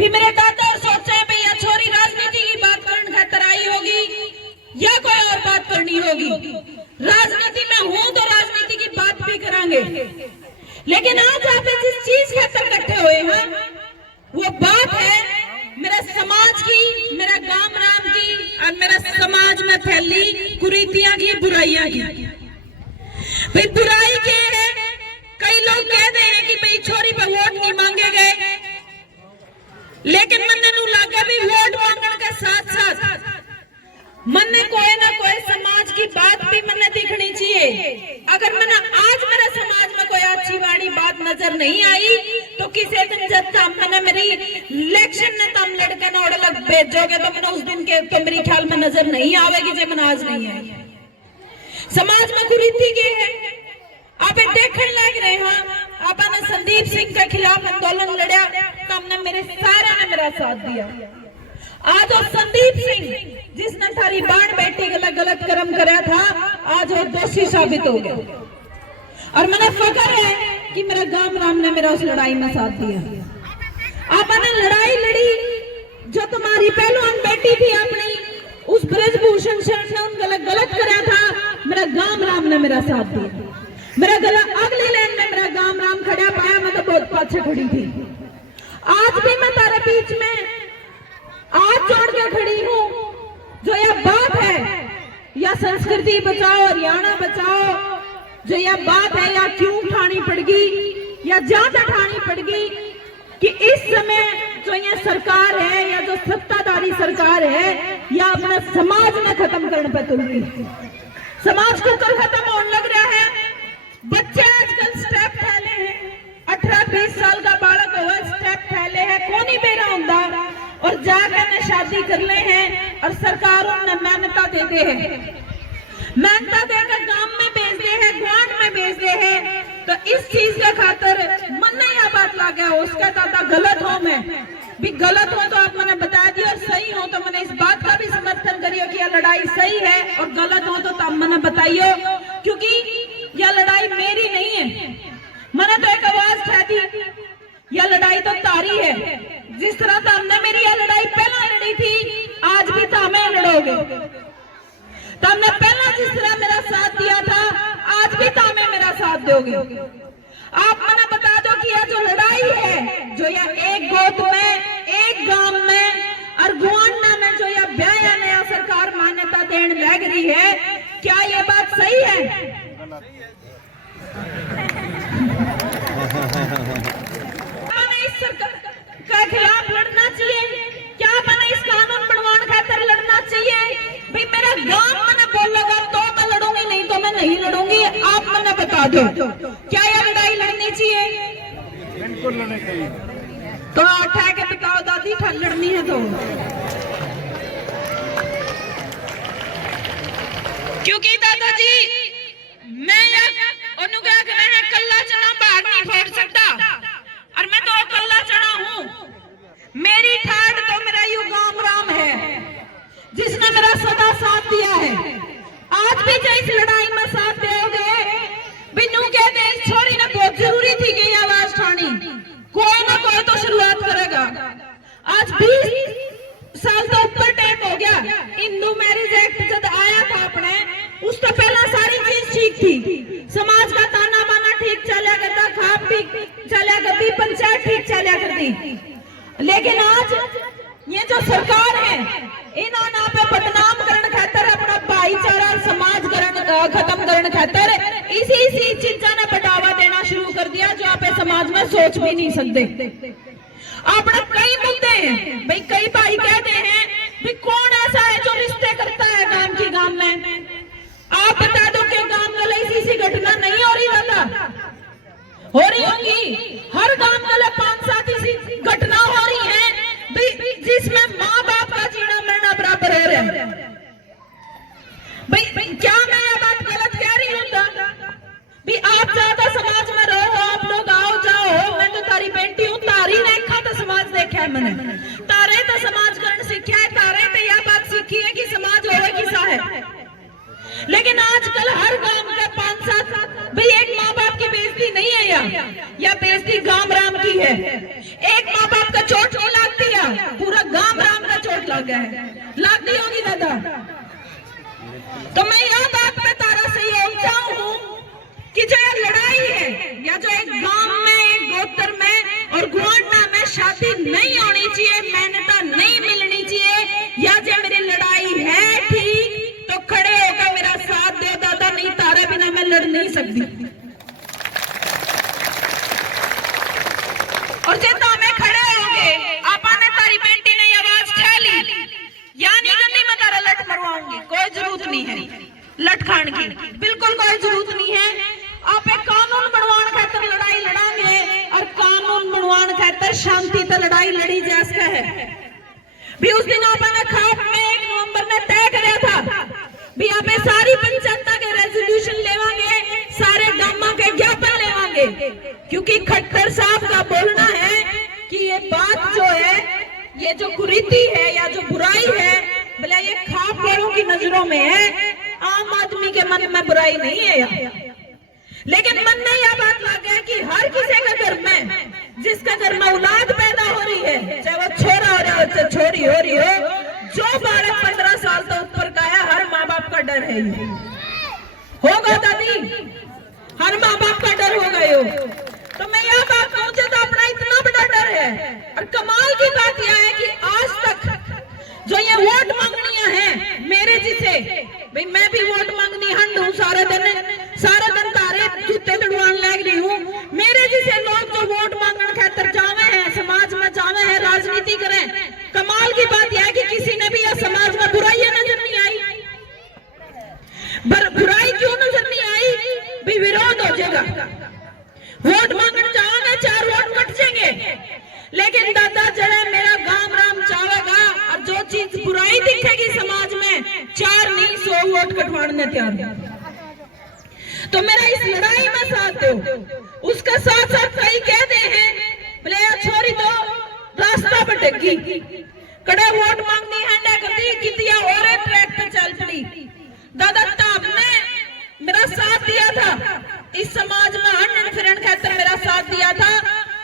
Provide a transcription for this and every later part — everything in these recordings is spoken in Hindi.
भी मेरे दादा सोचे भैया छोरी राजनीति की बात करने खातर आई होगी या कोई और बात करनी होगी। राजनीति में हूं तो राजनीति की बात भी करांगे, लेकिन आज आप जिस चीज खातर इकट्ठे हुए हैं वो बात है मेरे समाज की, मेरा गांव राम की और मेरे समाज में फैली कुरीतियां की, बुराइयां की। भाई बुराई क्या है? कई लोग कहते हैं कि भाई छोरी पर वोट नहीं मांगे गए, लेकिन मन्ने नू लगा भी वोट मांगने के साथ साथ मन्ने कोई ना कोई समाज की बात भी मन्ने दिखनी चाहिए। अगर मन्ने आज मेरे समाज में कोई अच्छी वाली बात नजर नहीं आई तो किसी दिन जब मैंने मेरी इलेक्शन में तम लड़के नोड़ लग भेजोगे तो मैंने उस दिन के तो मेरे ख्याल में नजर नहीं आवेगी जब मैंने आज नहीं आई। समाज में कुरीति की है, आप देखने लग रहे हैं। आपने संदीप सिंह के खिलाफ आंदोलन लड़ा तो हमने मेरे सारे ने मेरा साथ दिया। आज वो संदीप सिंह जिसने थारी बाण बेटी गलत गलत कर्म कराया था, आज वो दोषी साबित हो गया और मैंने फख्र है कि मेरा गांव राम ने मेरा उस लड़ाई में साथ दिया। आपने लड़ाई लड़ी जो तुम्हारी पहलवान बेटी थी अपनी, उस ब्रजभूषण शरण ने उन गलत गलत कराया था, मेरा गांव राम ने मेरा साथ दिया। मेरा गला अगली लाइन में मेरा गांव राम खड़ा पाया, मैं तो बहुत पाछे खड़ी थी। आज भी मैं तारे बीच में आज जोड़ के खड़ी हूँ। जो यह बात है या संस्कृति बचाओ हरियाणा बचाओ, जो यह बात है या क्यों उठानी पड़गी या ज्यादा उठानी पड़गी कि इस समय जो ये सरकार है या जो सत्ताधारी सरकार है या अपना समाज में खत्म करने पर तुल रही है। समाज को कर खत्म होने लग रहा है। बच्चे आजकल स्टेप फैले हैं, 18-20 साल का बालक हुआ स्टेप फैले है, कौन ही बेरा होता और जाकर ने शादी कर ले हैं और सरकारों ने मान्यता देते हैं, मान्यता देकर गांव में भेजते हैं, ग्वांड में भेजते हैं। तो इस चीज के खातर मन ने यह बात लगा उसका दादा गलत हो, मैं भी गलत हो तो आप मैंने बता दिया और सही हो तो मैंने इस बात का भी समर्थन करियो कि यह लड़ाई सही है और गलत हो तो तब मैंने बताइयो, क्योंकि यह लड़ाई मेरी नहीं है। मैंने तो एक आवाज उठा दी, यह लड़ाई तो तारी है। जिस तरह तो हमने मेरी यह लड़ाई पहला लड़ी थी, आज भी तो हमें लड़ोगे। तो हमने पहला जिस तरह मेरा साथ दिया था, आज भी तो हमें मेरा साथ दोगे। आप मैंने बता दो कि यह जो लड़ाई है, जो यह एक गोद में, एक गांव में और गुआंडा में जो यह ब्याया नया सरकार मान्यता देने लग रही है, क्या यह बात सही है? इस सरकार के खिलाफ लड़ना चाहिए, क्या मैंने इस कानून बनवाने खातिर लड़ना चाहिए? भाई मेरा गांव मैंने बोलेगा तो मैं लड़ूंगी, नहीं तो मैं नहीं लड़ूंगी। आप मैंने बता दो क्या यह लड़ाई लड़नी चाहिए? बिल्कुल लड़नी चाहिए। तो उठा के बताओ दादी, लड़नी है तो, क्योंकि दादाजी मैं अनुग्रह कर रहे हैं, कल्ला चना बाहर नहीं फोड़ सकता और मैं तो कल्ला चना हूँ। मेरी ठाट तो मेरा यू गांव राम है जिसने मेरा सदा साथ दिया है। आज भी जो इस लड़ाई में साथ दोगे, बिन्नू कहते हैं छोरी ने बहुत जरूरी थी कि यह आवाज उठानी, कोई ना कोई तो शुरुआत करेगा। आज 20 साल तो ऊपर टाइम हो गया, हिंदू मैरिज एक्ट जब आया था अपने, उस तो पहला सारी चीज ठीक थी, समाज का ताना बाना ठीक चला करता, खाप ठीक चला करती, पंचायत ठीक चला करती। लेकिन आज ये जो सरकार है, इन्होंने पे बदनाम करने खातर, अपना भाईचारा समाज खत्म करने खातर इसी चीजा ने बढ़ावा देना शुरू कर दिया जो आप समाज में सोच भी नहीं सकते। अपने कई मुद्दे हैं भाई, कई भाई कहते हैं भाई कौन ऐसा है जो रिश्ते करता है गांव की गांव में? आप बता दो कि गांव में ऐसी घटना नहीं हो रही दादा, हो रही होंगी। हर गांव में 5-7 ऐसी घटना हो रही है जिसमें माँ बाप का जीना मरना बराबर हो रहा है। भाई क्या मैं यह बात गलत कह रही हूँ? भाई आप ज्यादा समाज में रहो, आप लोग आओ जाओ, मैं तो तारी बेटी हूँ, तारी देखा तो समाज देखा है मैंने, तारे तो समाज करण सीखा है, तारे तो यह बात सीखी है कि समाज होवे किसा है। लेकिन आजकल हर गांव का 5-7 भाई एक माँ बाप की बेइज्जती नहीं है या बेइज्जती गांव राम की है। एक माँ बाप का चोट नहीं लगती है, पूरा गांव राम का चोट लग गया है, लग दी होगी दादा। तो मैं यह बात पे तारा से ये चाहूं कि जो ये लड़ाई है या जो एक गांव में, एक गोत्र में और गुआंढा में शादी नहीं होनी चाहिए, मान्यता नहीं मिलनी चाहिए, या जो मेरी लड़ाई है ठीक तो खड़े होकर मेरा साथ दो दादा, नहीं तारे बिना मैं लड़ नहीं सकती। और जितना में खड़े होंगे आपा ने तारी बेटी ने आवाज खेली, यानी गंदी मैं तारा लट मरवाऊंगी, कोई जरूरत नहीं है लट खान की, बिल्कुल कोई जरूरत नहीं है। आप एक कानून बनवान खातर लड़ाई लड़ांगे और कानून बनवान खातर शांति तो लड़ाई लड़ी जैसा है। भी उस दिन आपने खाप में 1 नवंबर ने तय कराया था भी आप सारी पंचायत के रेजोल्यूशन लेवांगे, सारे गांव के ज्ञापन लेवांगे, क्योंकि खट्टर साहब का बोलना है कि ये बात जो है, ये जो कुरीति है या जो बुराई है, भले ये खाप वालों की नजरों में है, आम आदमी के मन में बुराई नहीं है। लेकिन मन में यह बात लग गया कि हर किसी के घर में, जिसका घर में औलाद पैदा हो रही है, चाहे वो छोरा हो रहा हो चाहे छोरी हो रही हो, जो बालक 15 साल तो ऊपर का है, हर माँ बाप का डर है। होगा दादी, हर माँ बाप का डर होगा यो। तो मैं यह बात कहूँ तो अपना इतना बड़ा डर है। और कमाल की बात यह है कि आज तक जो ये वोट मांगनियां हैं मेरे जिसे, भाई मैं भी वोट मांगनी हंड हूँ, सारे दिन तारे जूते तड़वान लग रही हूँ, मेरे जिसे लोग जो वोट मांगने खातर जावे हैं, समाज में जावे हैं, राजनीति करें। कमाल की बात यह है कि किसी ने भी यह समाज में बुराई नजर नहीं आई। बुराई क्यों नजर नहीं आई? भी विरोध हो जाएगा, वोट मांगने जाओगे 4 वोट कट जाएंगे, लेकिन दादा जड़े मेरा गांव राम चाहेगा और जो चीज बुराई दिखेगी समाज में 4 नहीं 100 वोट कटवाने तैयार। तो मेरा इस लड़ाई में साथ दो। उसका साथ साथ कई कहते हैं बोले छोरी तो रास्ता भटकी, कड़े वोट मांगनी है ना करती कितिया और ट्रैक पे चल पड़ी। दादा ताब ने मेरा साथ दिया था, इस समाज में हंडन फिरन खातर मेरा साथ दिया था।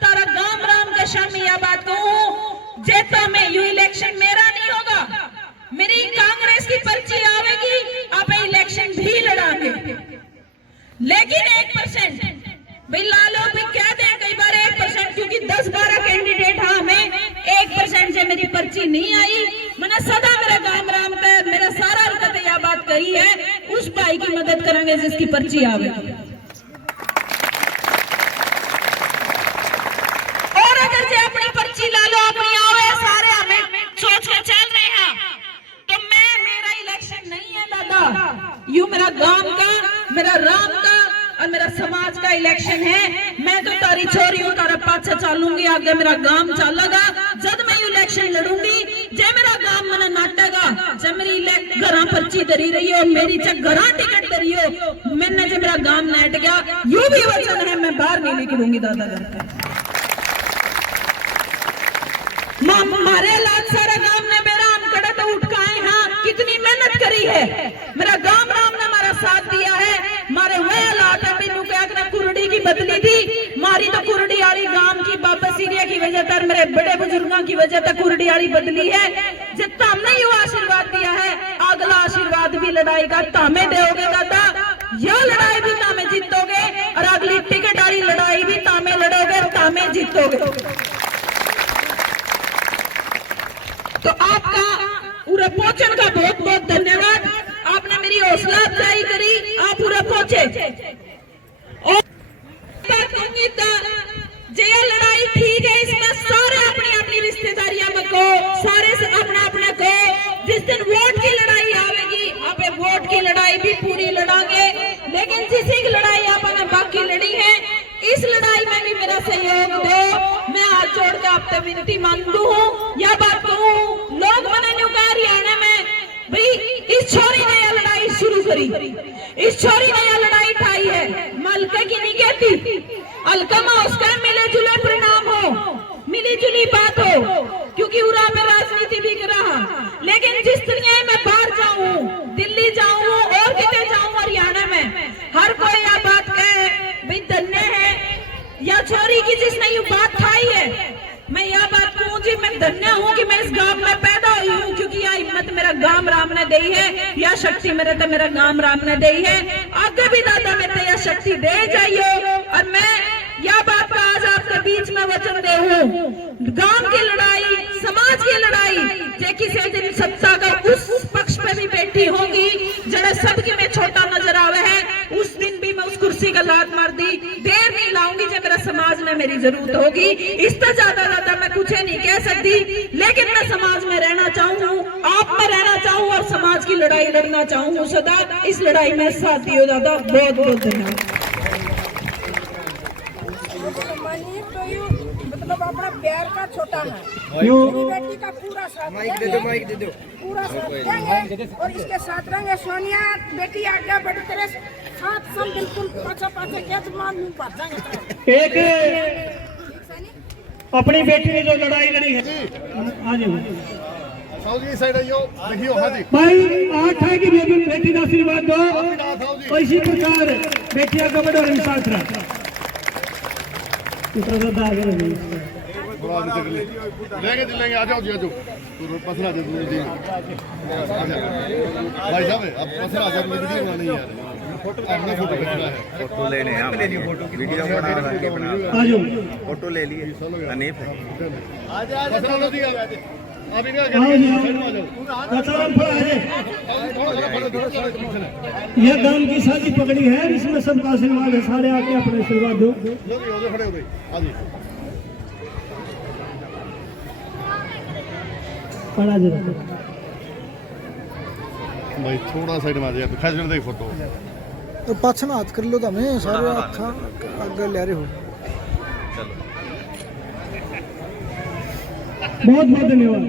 तारा गांव राम के शामी यह बात कहूं, जेता में यू इलेक्शन मेरा नहीं होगा, मेरी कांग्रेस की पर्ची आवेगी, आप इलेक्शन भी लड़ांगे, लेकिन 1% भाई लालो भी कह दें कई बार 1%, क्योंकि 10-12 कैंडिडेट हाँ हमें 1% से मेरी पर्ची नहीं आई। मैंने सदा मेरा गांव राम का मेरा सारा हरकत यह बात कही है, उस भाई की मदद करेंगे जिसकी पर्ची आवेगी। और अगर जे अपनी पर्ची लालो अपनी आवे सारे हमें सोच के चल रहे हैं, तो मेरा इलेक्शन नहीं है दादा, यू मेरा गांव का, मेरा राम का और मेरा समाज का इलेक्शन है। मैं तो तारी छोरी हूँ, तारा पाछे चलूंगी, आगे मेरा गांव चलेगा। जब मैं इलेक्शन लड़ूंगी, जे मेरा गांव मैंने नाटेगा, जब मेरी घर पर्ची धरी रही हो, मेरी घर टिकट धरी हो, मैंने जब मेरा गांव नाट गया, यू भी वचन है मैं बाहर नहीं निकलूंगी दादा घर। मारे लाल सारा गांव ने मेरा अनकड़ा तो उठकाए, हाँ कितनी मेहनत करी है, मेरा गांव राम ने हमारा साथ दिया है। मारे वह हालात है बिनु क्या कुरड़ी की बदली थी, मारी तो कुरड़ी वाली गांव की बाबा सीरिया की वजह से, मेरे बड़े बुजुर्गों की वजह से कुरड़ी वाली बदली है। जितना हमने यू आशीर्वाद दिया है, अगला आशीर्वाद भी लड़ाई का तामे दोगे दादा, यह लड़ाई भी तामे जीतोगे और अगली टिकट वाली लड़ाई भी तामे लड़ोगे, तामे जीतोगे। तो आपका पूरा पहुंचने का बहुत बहुत धन्यवाद, आपने मेरी हौसला अफजाई करी, आप पूरा पहुंचे। और जय लड़ाई ठीक है, इसमें सारे अपनी अपनी रिश्तेदारियां में को, सारे से अपना अपना को, जिस दिन वोट की लड़ाई आवेगी आप वोट की लड़ाई भी पूरी लड़ांगे, लेकिन जिस लड़ाई आपने बाकी लड़ी है, इस लड़ाई में भी मेरा सहयोग दो। मैं हाथ जोड़ के आपसे विनती मांगू हूँ, यह बात कहूँ, लोग मैंने हरियाणा में भाई इस छोरी ने यह लड़ाई शुरू करी, इस छोरी ने यह लड़ाई उठाई है, मलके की नहीं कहती, अलकमा उसका मिले जुले परिणाम हो, मिली जुली बात हो, क्योंकि उरा में राजनीति भी कर रहा। लेकिन जिस तरह मैं बाहर जाऊं, दिल्ली जाऊं और कितने जाऊं हरियाणा में, हर कोई यह बात कहे भाई धन्य है या छोरी की जिसने ये बात खाई है। मैं यह बात कहूं जी मैं धन्य हूँ कि मैं इस गांव में पैदा हुई हूँ, क्योंकि यह हिम्मत मेरा गांव राम ने दी है, यह शक्ति मेरे तो मेरा गांव राम ने दी है। आगे भी दादा में तो यह शक्ति दे जाइए। और मैं यह बात का आज आपके बीच में वचन दे हूँ, गांव की लड़ाई, समाज की लड़ाई जे किसी दिन सत्ता का उस पक्ष पे भी बैठी होगी जरा सबकी मैं छोटा नजर आवे है, उस दिन भी मैं उस कुर्सी का लात मार दी, देर नहीं लाऊंगी जब मेरा समाज में मेरी जरूरत होगी। इससे ज्यादा मैं कुछ नहीं कह सकती, लेकिन मैं समाज में रहना चाहूँ, आप में रहना चाहूँ और समाज की लड़ाई लड़ना चाहूँ सदा। इस लड़ाई में साथ दियो दादा, बहुत बहुत धन्यवाद। मतलब अपना प्यार का छोटा है, मेरी बेटी का पूरा साथ देंगे, पूरा साथ देंगे और इसके साथ रहेंगे। सोनिया बेटी आगे बढ़ी तरह साथ सब बिल्कुल पाछे क्या मान नहीं पाते। एक अपनी बेटी ने जो लड़ाई लड़ी है, हाँ जी साइड देखियो, हाँ जी भाई आठ है कि बेटी का आशीर्वाद दो, और इसी प्रकार बेटियां का बड़ा साथ रहा। लेंगे आ जाओ जी, आ जाओ पसरा दे जी भाई साहब, अब पसरा आ जाओ, वीडियो बनानी है, अपना फोटो खींचना है, फोटो लेने हैं, वीडियो बना आ जाओ, फोटो ले लिए अनेक है। पसरा लो जी, आप इनका यह गांव की साझी पकड़ी है, इसमें सबका आशीर्वाद है, सारे आके अपने आशीर्वाद दो। खड़े हो गए, हाँ जी पड़ा जरा भाई थोड़ा साइड में आ जाए, खास करने दे फोटो तो पाछे में हाथ कर लो, तो मैं सारे अखा आगे ले रहे हो। बहुत बहुत धन्यवाद।